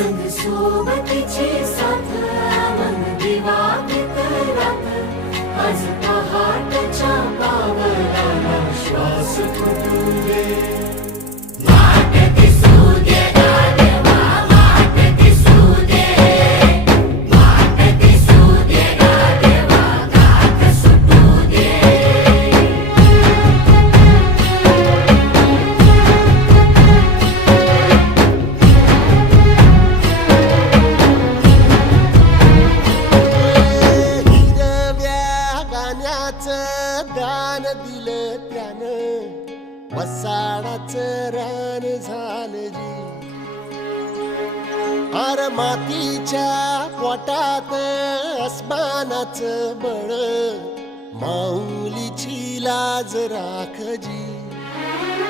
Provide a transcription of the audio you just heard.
संग सोबतीची साथ मन दिवाळीत रात आज पहाटच्या पावलाला श्वास फुटू दे वाट दिसू दे गाढवा वाट दिसू दे वाट दिसू दे गाढवा गाठ सुटू दे दान दिलं त्यानं वसाडाचं रान झालं जी अर मातीच्या पोटात अस्मानाचं बळ माऊलीची लाज राख जी